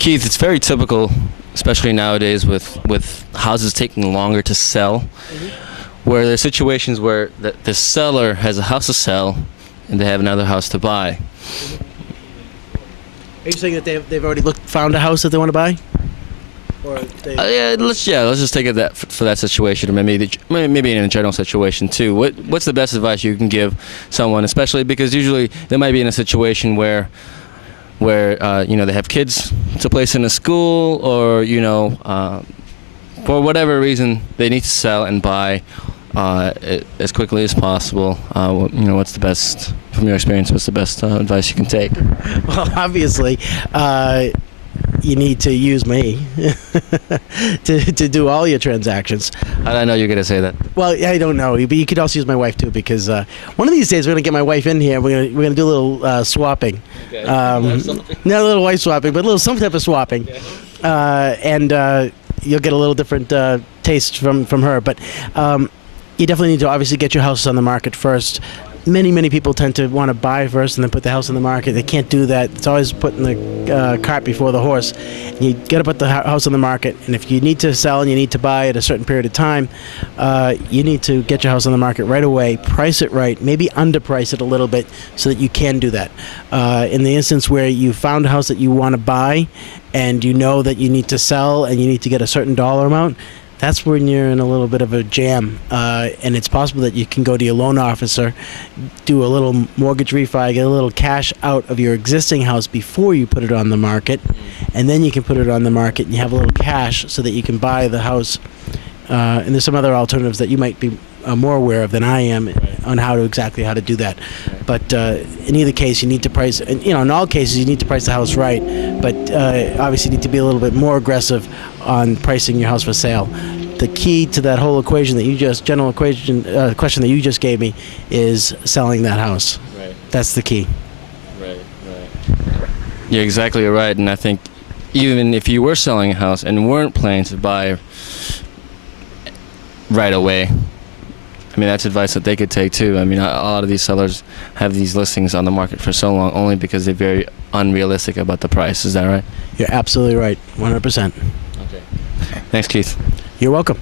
Keith, it's very typical, especially nowadays with houses taking longer to sell, where there's situations where the seller has a house to sell and they have another house to buy. Are you saying that they've already found a house that they want to buy? Or let's just take it that for that situation, or maybe in a general situation too. What's the best advice you can give someone, especially because usually they might be in a situation where they have kids to place in a school, or for whatever reason they need to sell and buy as quickly as possible. What's the best, from your experience, what's the best advice you can take? Well, obviously, you need to use me to do all your transactions. How did I know you're going to say that? Well, I don't know, but you could also use my wife too, because one of these days we're going to get my wife in here. We're going to do a little swapping. Okay. Not a little wife swapping, but some type of swapping. Okay. And you'll get a little different taste from her. But you definitely need to obviously get your house on the market first. Many people tend to want to buy first and then put the house on the market. They can't do that. It's always putting the cart before the horse. You got to put the house on the market, and if you need to sell and you need to buy at a certain period of time, you need to get your house on the market right away, price it right, maybe underprice it a little bit so that you can do that. In the instance where you found a house that you want to buy and you know that you need to sell and you need to get a certain dollar amount, that's when you're in a little bit of a jam, and it's possible that you can go to your loan officer, do a little mortgage refi, get a little cash out of your existing house before you put it on the market, and then you can put it on the market and you have a little cash so that you can buy the house. And there's some other alternatives that you might be more aware of than I am on how to do that. But in either case, you need to price, and in all cases, you need to price the house right. But obviously, you need to be a little bit more aggressive on pricing your house for sale. The key to that whole equation question that you just gave me is selling that house. Right. That's the key. Right. You're exactly right, and I think even if you were selling a house and weren't planning to buy right away, that's advice that they could take too. A lot of these sellers have these listings on the market for so long only because they're very unrealistic about the price. Is that right? You're absolutely right, 100%. Okay. Thanks, Keith. You're welcome.